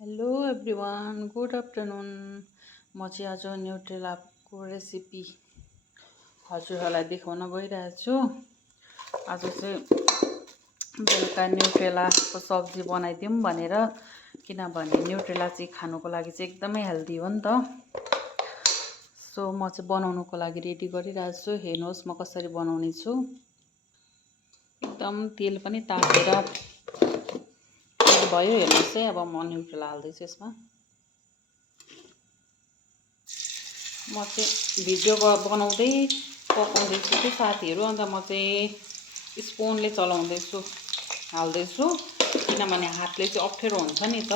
Hello everyone good afternoon. म चाहिँ आज न्युट्रेलाको रेसिपी हजुरहरूलाई देखाउन गइरहेको छु। आज चाहिँ बेलुका न्युट्रेलाको सब्जी बनाइदिउँ भनेर, किनभने न्युट्रेला चाहिँ खानुको लागि चाहिँ एकदमै हेल्दी हो नि त। सो म चाहिँ बनाउनुको लागि रेडी गरिरहेको छु। हेर्नुहोस् म कसरी बनाउने छु। एकदम तेल पनि तातेर भयो। हेर्नुहोस् है, अब म न्युट्रेला हाल्दैछु यसमा। म चाहिँ भिडियो बनाउँदै पकाउँदैछु कि साथीहरू, अन्त म चाहिँ स्पुनले चलाउँदैछु हाल्दैछु, किनभने हातले चाहिँ अप्ठ्यारो हुन्छ नि त।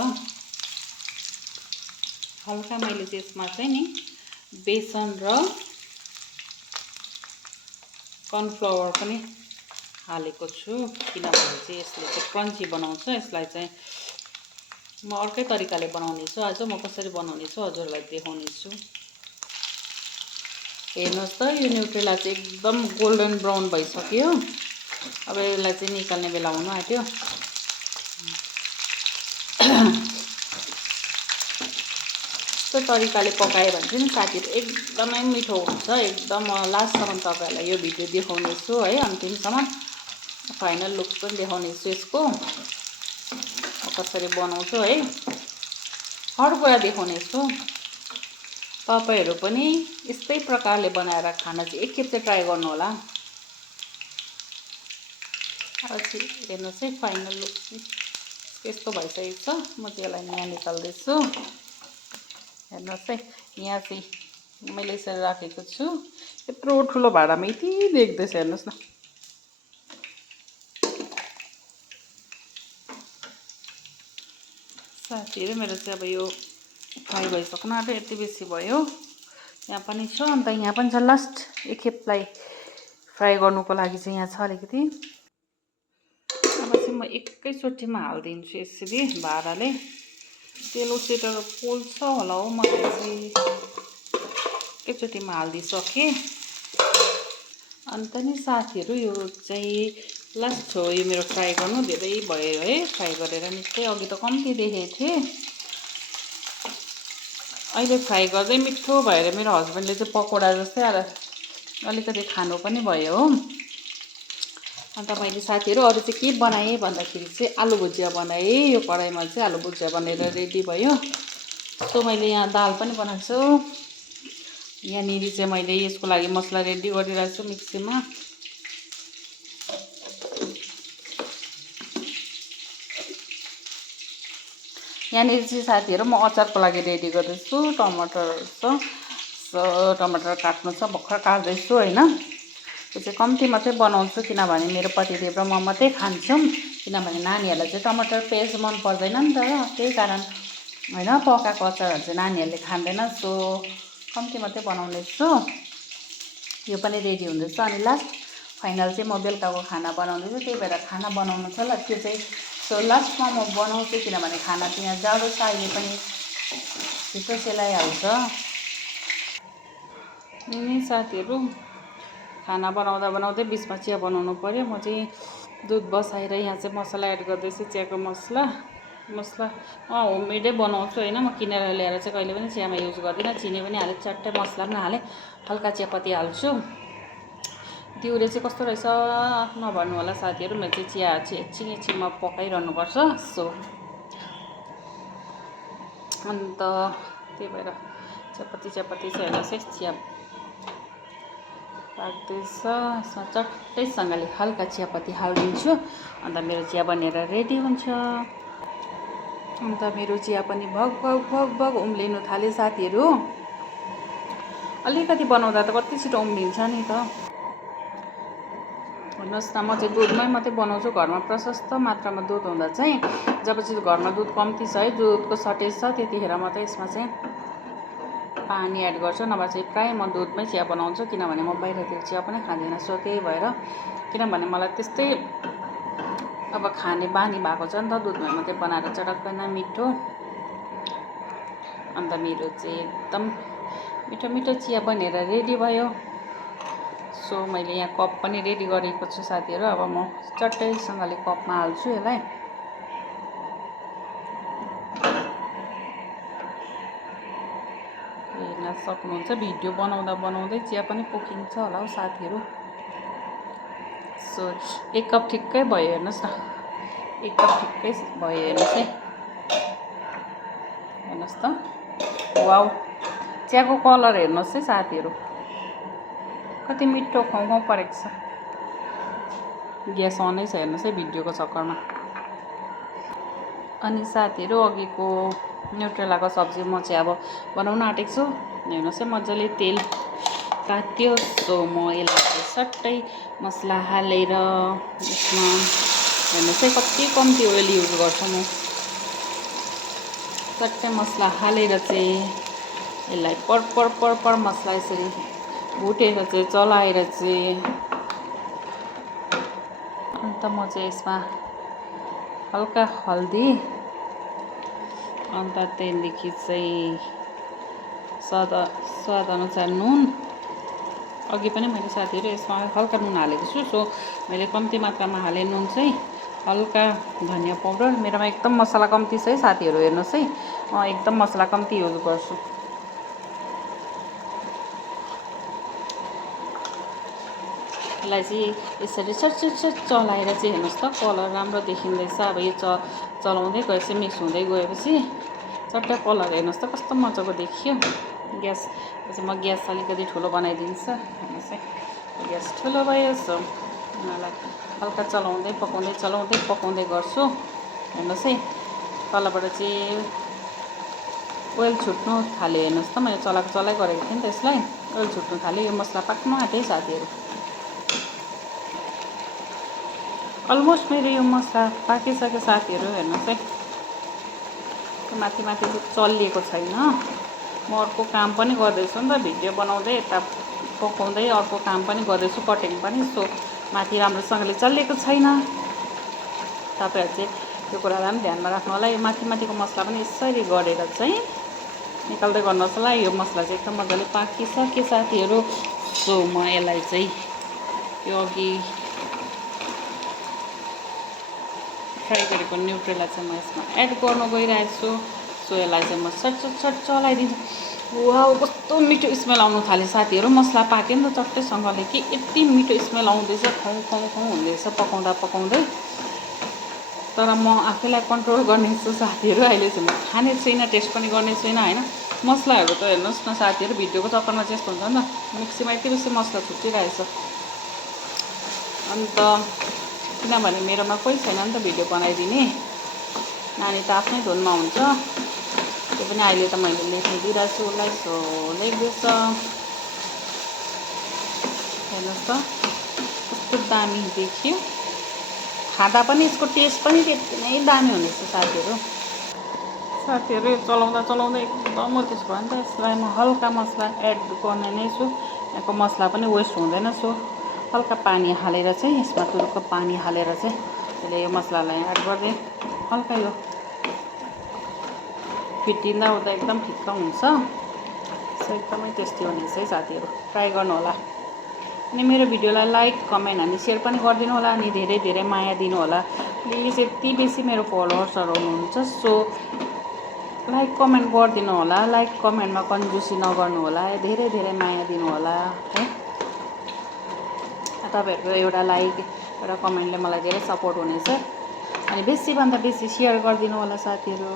हल्का मैले चाहिँ यसमा चाहिँ नि बेसन र कर्नफ्लावर पनि हालेको छु, किनभने चाहिँ यसले चाहिँ क्रन्ची बनाउँछ। यसलाई चाहिँ म अर्कै तरिकाले बनाउने छु। आज म कसरी बनाउने छु हजुरलाई देखाउने छु। हेर्नुहोस् त, यो न्युट्रेला चाहिँ एकदम गोल्डन ब्राउन भइसक्यो। अब यसलाई चाहिँ निकाल्ने बेला हुनु आँट्यो। यस्तो तरिकाले पकायो भने चाहिँ साथीहरू एकदमै मिठो हुन्छ। एकदम लास्टसम्म तपाईँहरूलाई यो भिडियो देखाउने छु है, अन्तिमसम्म फाइनल लुक पनि देखाउने छु यसको, कसरी बनाउँछु है, हर कुरा देखाउने छु। तपाईहरू पनि यस्तै प्रकारले बनाएर खान चाहिँ एकखेप चाहिँ ट्राई गर्नु होला। अब चाहिँ हेर्नुहोस् है, फाइनल लुक यस्तो भइसकेको छ। म चाहिँ यसलाई यहाँ निकाल्दैछु। हेर्नुहोस् है, यहाँ चाहिँ मैले यसरी राखेको छु। यत्रो ठुलो भाँडामा यति देख्दैछ, हेर्नुहोस् न। साथीहरू मेरो चाहिँ अब यो फ्राई भइसक्नु आँट्यो, यति बेसी भयो। यहाँ पनि छ, अन्त यहाँ पनि छ। लास्ट एकखेपलाई फ्राई गर्नुको लागि चाहिँ यहाँ छ अलिकति। अब चाहिँ म एकैचोटिमा हालिदिन्छु यसरी भाँडाले। तेल उसिटेर पोल्छ होला हो, मैले चाहिँ एकैचोटिमा हालिदिइसकेँ। अन्त नि साथीहरू यो चाहिँ लास्ट हो यो मेरो फ्राई गर्नु। धेरै भयो है फ्राई गरेर, निकै अघि त कम्ती देखेको थिएँ। अहिले फ्राई गर्दै मिठो भएर मेरो हस्बेन्डले चाहिँ पकोडा जस्तै अलिकति खानु पनि भयो हो। अन्त मैले साथीहरू अरू चाहिँ के बनाएँ भन्दाखेरि चाहिँ आलु भुजिया बनाएँ। यो कराईमा चाहिँ आलु भुजिया बनेर रेडी भयो। सो मैले यहाँ दाल पनि बनाएको छु। यहाँनिर चाहिँ मैले यसको लागि मसला रेडी गरिरहेको छु मिक्सीमा। यहाँनिर चाहिँ साथीहरू म अचारको लागि रेडी गर्दैछु। टमाटर छ, टमाटर काट्नु छ, भर्खर काट्दैछु होइन। त्यो चाहिँ कम्ती मात्रै बनाउँछु, किनभने मेरो पतिदेव र म मात्रै खान्छौँ। किनभने नानीहरूलाई चाहिँ टमाटर पेस्ट मन पर्दैन नि त, त्यही कारण होइन। पकाएको अचारहरू चाहिँ नानीहरूले खाँदैन। सो कम्ती मात्रै बनाउँदैछु। यो पनि रेडी हुँदैछ। अनि लास्ट फाइनल चाहिँ म बेलुकाको खाना बनाउँदैछु। त्यही भएर खाना बनाउनु छ ल, त्यो चाहिँ सो लास्टमा म बनाउँछु, किनभने खाना चाहिँ यहाँ जाडो छ अहिले पनि, छिटो सेलाइहाल्छ। नि साथीहरू खाना बनाउँदै बिचमा चिया बनाउनु पऱ्यो। म चाहिँ दुध बसाएर यहाँ चाहिँ मसला एड गर्दैछु, चियाको मसला। होममेडै बनाउँछु होइन। म किनेर ल्याएर चाहिँ कहिले पनि चियामा युज गर्दिनँ। चिनी पनि हालेँ, चट्टै मसला पनि हालेँ, हल्का चियापत्ती हाल्छु। दिउरे चाहिँ कस्तो रहेछ नभन्नु होला साथीहरू। मेरो चाहिँ चिया एकछिनमा पकाइरहनुपर्छ। सो अन्त त्यही भएर चियापत्ती चाहिँ हेर्नुहोस् है, चिया पाक्दैछ। यसमा चट्टैसँगले हल्का चियापत्ती हालिदिन्छु, अन्त मेरो चिया बनेर रेडी हुन्छ। अन्त मेरो चिया पनि भग उम्लिनु थाल्यो साथीहरू। अलिकति बनाउँदा त कति छिटो उम्लिन्छ नि त। हेर्नुहोस् न, म चाहिँ दुधमै मात्रै बनाउँछु। घरमा प्रशस्त मात्रामा दुध हुँदा चाहिँ, जब चाहिँ घरमा दुध कम्ती छ है, दुधको सर्टेज छ, त्यतिखेर मात्रै यसमा चाहिँ पानी एड गर्छु। नभए चाहिँ प्रायः म दुधमै चिया बनाउँछु, किनभने म बाहिरतिर चिया पनि खाँदिनँ। सो त्यही भएर, किनभने मलाई त्यस्तै अब खाने बानी भएको छ नि त, दुधमा मात्रै बनाएर चटक्क न मिठो। अन्त मेरो चाहिँ एकदम मिठो चिया बनेर रेडी भयो। सो मैले यहाँ कप पनि रेडी गरेको छु साथीहरू। अब म चट्टैसँगले कपमा हाल्छु यसलाई। देखिन सक्नुहुन्छ भिडियो बनाउँदा बनाउँदै चिया पनि पोखिन्छ होला हौ साथीहरू। सो 1 कप ठिक्कै भयो हेर्नुहोस् न, 1 कप ठिक्कै भयो हेर्नुहोस् है, हेर्नुहोस् त। वाउ, चियाको कलर हेर्नुहोस् है साथीहरू, कति मिठो खाउँ खाउँ परेको छ। ग्यास अनै छ हेर्नुहोस् है भिडियोको चक्करमा। अनि साथीहरू अघिको न्युट्रेलाको सब्जी म चाहिँ अब बनाउन आँटेको छु। हेर्नुहोस् है मजाले तेल तात्यो। सो म यसलाई चाहिँ सट्टै मसला हालेर यसमा हेर्नुहोस् है कति कम्ती ओइल युज गर्छु म। सट्टै मसला हालेर चाहिँ यसलाई पर मसला यसरी भुटेर चाहिँ चलाएर चाहिँ अन्त म चाहिँ यसमा हल्का हल्दी अन्त त्यहाँदेखि चाहिँ स्वाद अनुसार नुन। अघि पनि मैले साथीहरू यसमा हल्का नुन हालेको छु। सो मैले कम्ती मात्रामा हालेँ नुन चाहिँ। हल्का धनिया पाउडर, मेरोमा एकदम मसला कम्ती छ है साथीहरू, हेर्नुहोस् है म एकदम मसला कम्ती युज गर्छु। यसलाई चाहिँ यसरी छट चलाएर चाहिँ हेर्नुहोस् त कलर राम्रो देखिँदैछ। अब यो चलाउँदै गएपछि मिक्स हुँदै गएपछि चट्टा कलर हेर्नुहोस् त कस्तो मजाको देखियो। ग्यास चाहिँ म ग्यास अलिकति ठुलो बनाइदिन्छु। हेर्नुहोस् है ग्यास ठुलो भयो। सो मलाई हल्का चलाउँदै पकाउँदै गर्छु। हेर्नुहोस् है तलबाट चाहिँ ओइल छुट्नु थाल्यो। हेर्नुहोस् त मैले चलाइ गरेको थिएँ नि त, यसलाई ओइल छुट्नु थाल्यो। यो मसला पाक्नु आँट्यो है साथीहरू। अलमोस्ट मेरो यो मसला पाकिसक्यो साथीहरू। हेर्नुहोस् है माथि चाहिँ चल्लिएको छैन। म अर्को काम पनि गर्दैछु नि त, भिडियो बनाउँदै यता पकाउँदै अर्को काम पनि गर्दैछु, कटिङ पनि। सो माथि राम्रोसँगले चल्लिएको छैन। तपाईँहरू चाहिँ त्यो कुरालाई पनि ध्यानमा राख्नु होला। यो माथिको मसला पनि यसरी गरेर चाहिँ निकाल्दै गर्नुहोस् होला। यो मसला चाहिँ एकदम मजाले पाकिसक्यो साथीहरू। सो म यसलाई चाहिँ यो अघि फ्राई गरेको न्युट्रेला चाहिँ म यसमा एड गर्न गइरहेको छु। सो यसलाई चाहिँ म सट चलाइदिन्छु। वाउ कस्तो मिठो स्मेल आउनु थाल्यो साथीहरू। मसला पाक्यो नि त चट्टैसँगले कि यति मिठो स्मेल आउँदैछ, खाउँ हुँदैछ पकाउँदै। तर म आफैलाई कन्ट्रोल गर्नेछु साथीहरू। अहिले चाहिँ म खाने छुइनँ, टेस्ट पनि गर्ने छुइनँ होइन। मसलाहरू त हेर्नुहोस् न साथीहरू, भिडियोको चक्करमा चाहिँ यस्तो हुन्छ नि त, मिक्सीमा यति बेसी मसला छुटिरहेछ। अन्त किनभने मेरोमा कोही छैन नि त भिडियो बनाइदिने, नानी त आफ्नै धुनमा हुन्छ। त्यो पनि अहिले त मैले लेखिदिइरहेको छु उसलाई। सो लेख्दैछ। हेर्नुहोस् त कस्तो दामी देखियो। खाँदा पनि यसको टेस्ट पनि त्यति नै दामी हुनेछ साथीहरू। यो चलाउँदा एकदम त्यसो भयो नि त। यसलाई म हल्का मसला एड गर्ने नै छु। यहाँको मसला पनि वेस्ट हुँदैन। सो हल्का पानी हालेर चाहिँ यसमा तुरुक्क पानी हालेर चाहिँ त्यसले यो मसलालाई एड गरिदिएँ। हल्का यो फिटिँदा ओर्दा एकदम ठिक्क हुन्छ। सो एकदमै टेस्टी हुनेछ है साथीहरू, ट्राई गर्नु होला। अनि मेरो भिडियोलाई लाइक कमेन्ट अनि सेयर पनि गरिदिनु होला। अनि धेरै माया दिनु होला प्लिज। यति बेसी मेरो फलोवर्सहरू हुनुहुन्छ। सो लाइक कमेन्ट गरिदिनु होला। लाइक कमेन्टमा कन्जुसी नगर्नु होला। धेरै माया दिनु होला है। तपाईँहरूको एउटा लाइक एउटा कमेन्टले मलाई धेरै सपोर्ट हुनेछ। अनि बेसीभन्दा बेसी सेयर गरिदिनु होला साथीहरू।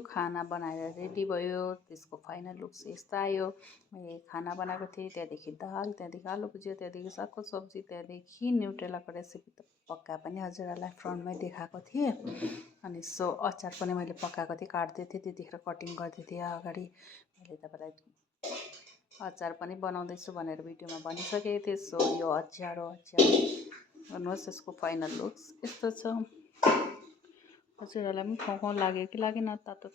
खाना बनाएर रेडी भयो। त्यसको फाइनल लुक चाहिँ यस्तो आयो। मैले खाना बनाएको थिएँ, त्यहाँदेखि दाल, त्यहाँदेखि आलु भुजिया, त्यहाँदेखि सागको सब्जी, त्यहाँदेखि न्युट्रेलाको रेसिपी त पक्का पनि हजुरहरूलाई फ्रन्टमै देखाएको थिएँ। अनि सो अचार पनि मैले पकाएको थिएँ, काट्दै थिएँ त्यतिखेर, कटिङ गर्दै थिएँ अगाडि। मैले तपाईँलाई अचार पनि बनाउँदैछु भनेर भिडियोमा भनिसकेको थिएँ। सो यो अचार हेर्नुहोस्, यसको फाइनल लुक्स यस्तो छ। हजुरहरूलाई पनि खाउँ लाग्यो कि लागेन तातो